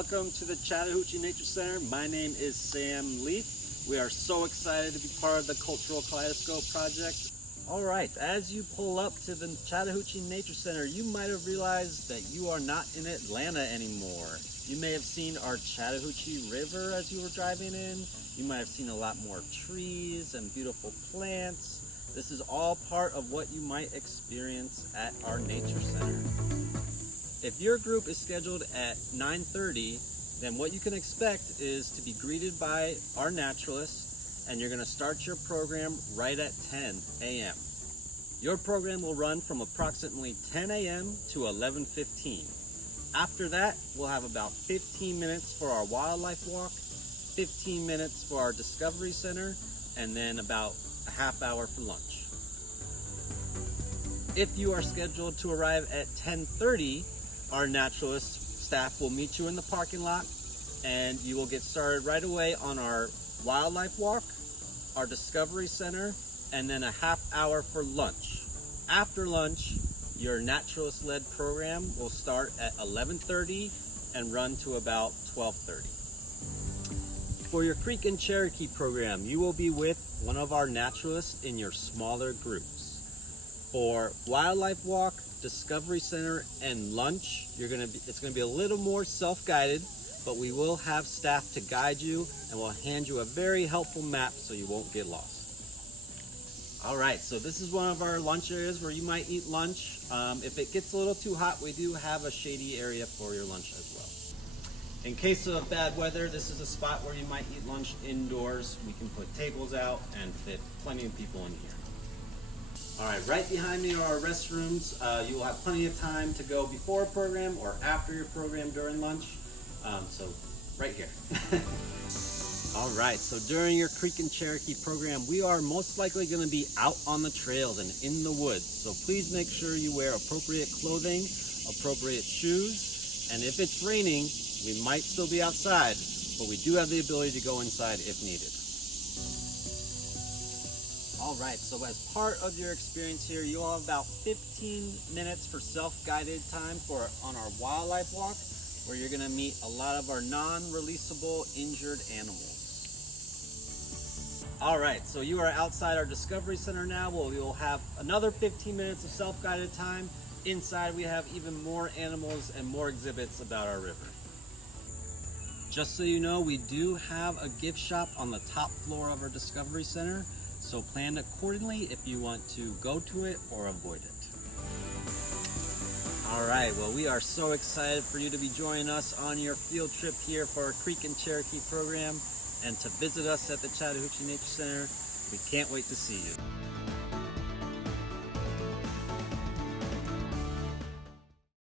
Welcome to the Chattahoochee Nature Center. My name is Sam Leaf. We are so excited to be part of the Cultural Kaleidoscope project. All right, as you pull up to the Chattahoochee Nature Center, you might have realized that you are not in Atlanta anymore. You may have seen our Chattahoochee River as you were driving in. You might have seen a lot more trees and beautiful plants. This is all part of what you might experience at our Nature Center. If your group is scheduled at 9:30, then what you can expect is to be greeted by our naturalists, and you're going to start your program right at 10 a.m. Your program will run from approximately 10 a.m. to 11:15. After that, we'll have about 15 minutes for our wildlife walk, 15 minutes for our Discovery Center, and then about a half hour for lunch. If you are scheduled to arrive at 10:30, our naturalist staff will meet you in the parking lot, and you will get started right away on our wildlife walk, our Discovery Center, and then a half hour for lunch. After lunch, your naturalist-led program will start at 11:30 and run to about 12:30. For your Creek and Cherokee program, you will be with one of our naturalists in your smaller groups. For wildlife walk, Discovery Center, and lunch, it's gonna be a little more self-guided, but we will have staff to guide you, and we'll hand you a very helpful map so you won't get lost. All right, so this is one of our lunch areas where you might eat lunch. If it gets a little too hot, we do have a shady area for your lunch as well. In case of bad weather, this is a spot where you might eat lunch indoors. We can put tables out and fit plenty of people in here. All right, right behind me are our restrooms. You will have plenty of time to go before a program or after your program during lunch. So right here. All right, so during your Creek and Cherokee program, we are most likely gonna be out on the trails and in the woods. So please make sure you wear appropriate clothing, appropriate shoes, and if it's raining, we might still be outside, but we do have the ability to go inside if needed. All right, so as part of your experience here, you'll have about 15 minutes for self-guided time on our wildlife walk, where you're gonna meet a lot of our non-releasable injured animals. All right, so you are outside our Discovery Center now. We will have another 15 minutes of self-guided time. Inside, we have even more animals and more exhibits about our river. Just so you know, we do have a gift shop on the top floor of our Discovery Center. So plan accordingly if you want to go to it or avoid it. All right, well, we are so excited for you to be joining us on your field trip here for our Creek and Cherokee program and to visit us at the Chattahoochee Nature Center. We can't wait to see you.